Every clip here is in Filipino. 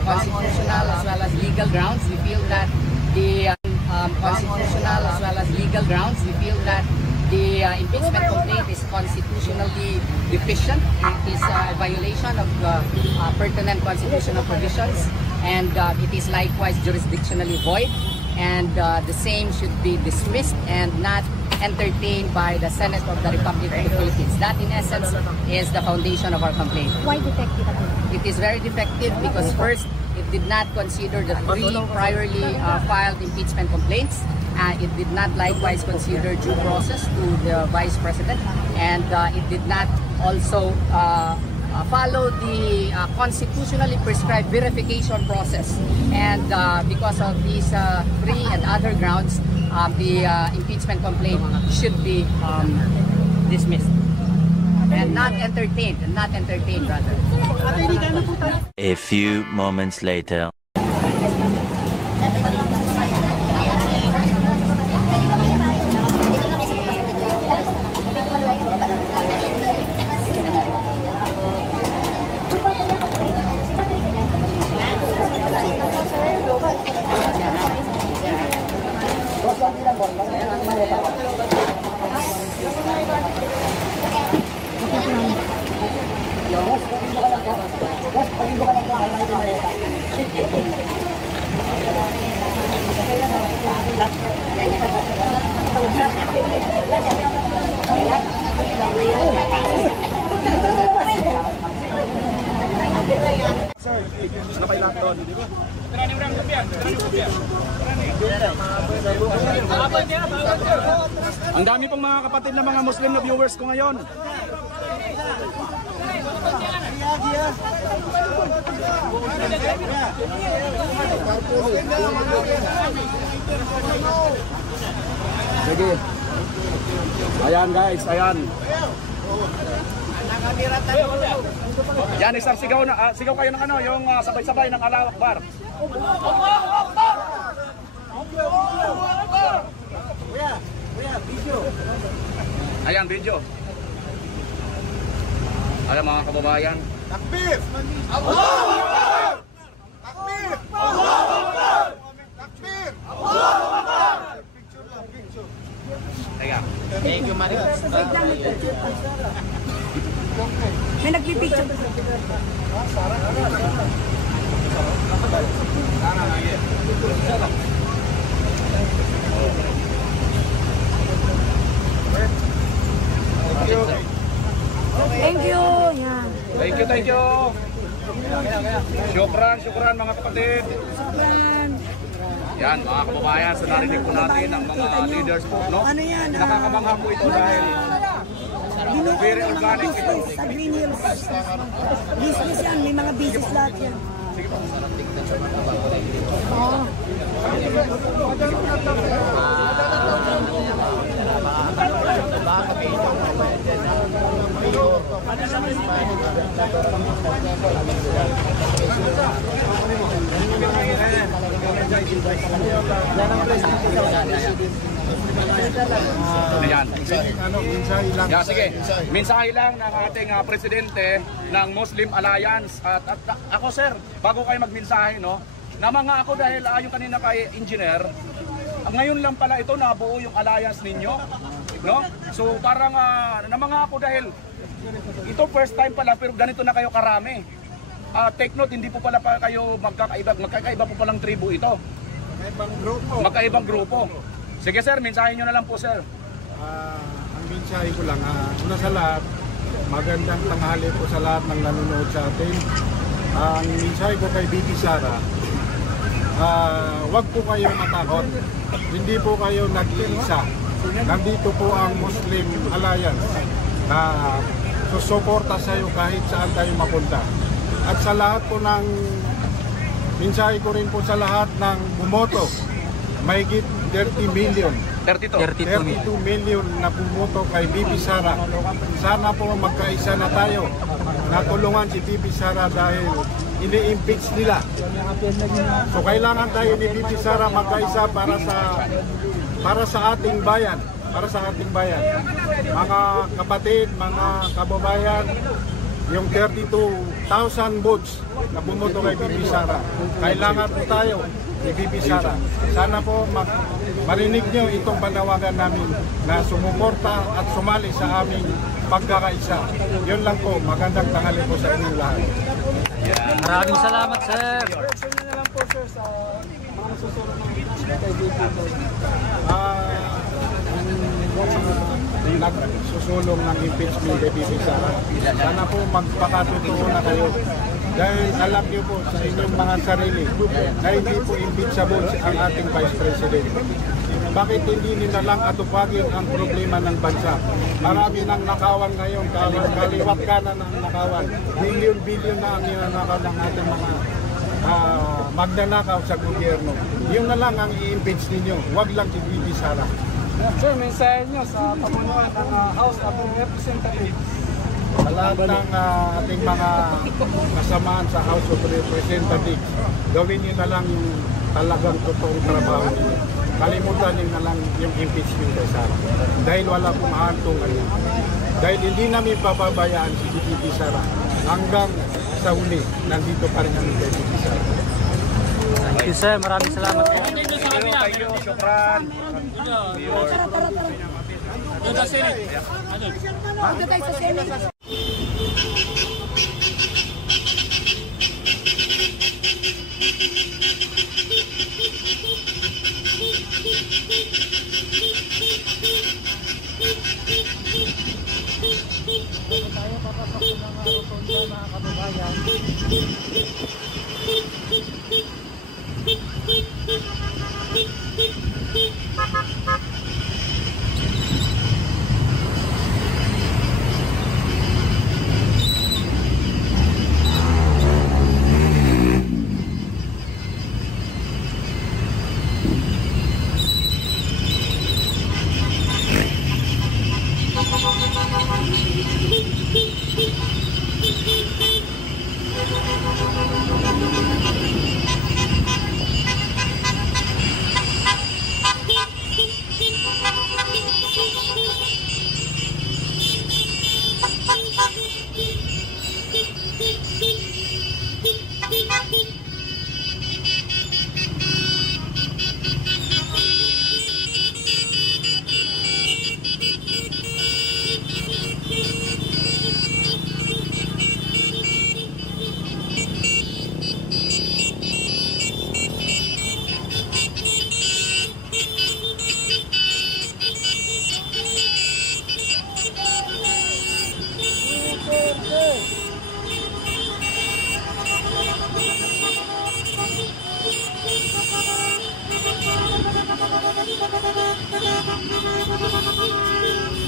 constitutional as well as legal grounds. We feel that the constitutional as well as legal grounds. We feel that the impeachment complaint is constitutionally deficient. It is a violation of pertinent constitutional provisions, and it is likewise jurisdictionally void. And the same should be dismissed and not entertained by the Senate of the Republic of the Philippines. That, in essence, is the foundation of our complaint. Why defective? It is very defective because first, it did not consider the 3 priorly filed impeachment complaints. It did not likewise consider due process to the Vice President, and it did not also follow the constitutionally prescribed verification process. And because of these 3 and other grounds, the impeachment complaint should be dismissed and not entertained, rather. A few moments later. Ang dami pong mga kapatid na mga Muslim na viewers ko ngayon. Sige. Ayan guys, ayan. Yan, isang sigaw na sigaw kayo ng ano, yung sabay-sabay ng Allahu Akbar. Allahu Akbar! Allahu Akbar! Kuya, video. Ayan, video. Ayan mga kababayan. Takbir! Allahu Akbar! Takbir! Allahu Akbar! Takbir! Allahu Akbar! Picture lang, picture. Teka. Thank you, Mario. May nagpipicture. Thank you. Yeah. Thank you. Syukran mga kapatid. Yan mga kababayan, sa narinig po natin ang mga leaders po, no? Ano yan? Nakakabangga po ito dahil very organic ito. Sa Green Hills. Business yan, may mga business lahat yan. Sige po. Oo. Ayan. Yeah, sige. Mensahe lang ng ating presidente ng Muslim Alliance. At ako sir, bago kayo magmensahe, no? Namanga ako dahil yung kanina kay engineer, ngayon lang pala ito nabuo yung alliance ninyo, no? So parang namanga ako dahil ito first time pala pero ganito na kayo karami. Take note, hindi po pala kayo magkakaiba po palang tribu ito. Magkaibang grupo. Sige sir, mensahe nyo na lang po sir. Ang mensahe ko lang, una sa lahat, magandang tanghali po sa lahat ng nanonood sa atin. Ang mensahe ko kay BP Sara, wag po kayo matakot. Hindi po kayo nag-iisa. Nandito po ang Muslim Alliance na susuporta sa iyo kahit saan tayo mapunta. At sa lahat po ng mensahe ko rin po sa lahat ng bumoto, mahigit 32 million na bumoto kay BP Sara. Sana po magkaisa na tayo. Natulungan si BP Sara dahil ini-impeach nila. So kailangan tayo ni BP Sara magkaisa para sa ating bayan. Para sa ating bayan. Mga kapatid, mga kababayan, yung 32 1,000 votes na bumoto kay Bibi Sara. Kailangan po tayo ni Bibi Sara. Sana po marinig nyo itong panawagan namin na sumuporta at sumali sa aming pagkakaisa. Yun lang po, magandang tanghali po sa inyong lahat. Maraming salamat, sir. Personal na lang po, sir, sa mga susunod ng impeachment kay Bibi. Nagsusulong ng impeachment kay Bibi Sara. Sana po magpakatotoo na kayo. Dahil alam niyo po sa inyong mga sarili na hindi po impeachable ang ating Vice President. Bakit hindi nila lang atupagin ang problema ng bansa? Marami nang nakawan ngayon, kaliwat kanan ng nakawan. Bilyon-bilyon na ang ninanakaw ng ating mga magnanakaw sa gobyerno. Yung na lang ang i-impeach ninyo, wag lang si Bibi Sara. Sir, mensahe nyo sa pamunuan ng House of Representatives. Sa lahat ng ating mga kasamaan sa House of Representatives, gawin nyo na lang yung talagang totoong trabaho ninyo. Kalimutan nyo na lang yung impeachment kay Sara. Dahil wala pong hantong ngayon. Dahil hindi namin papabayaan si Bibi Sara hanggang sa huli, nandito pa rin kami kay Bibi Sara. Thank you, sir. Maraming salamat po. Thank you, syukran. Hanggang tayo sa Senate. Tayo papasok ng rotonda, mga kababayan.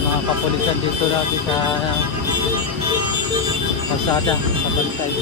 Mga kapulisan dito natin sa kalsada, sa bantay.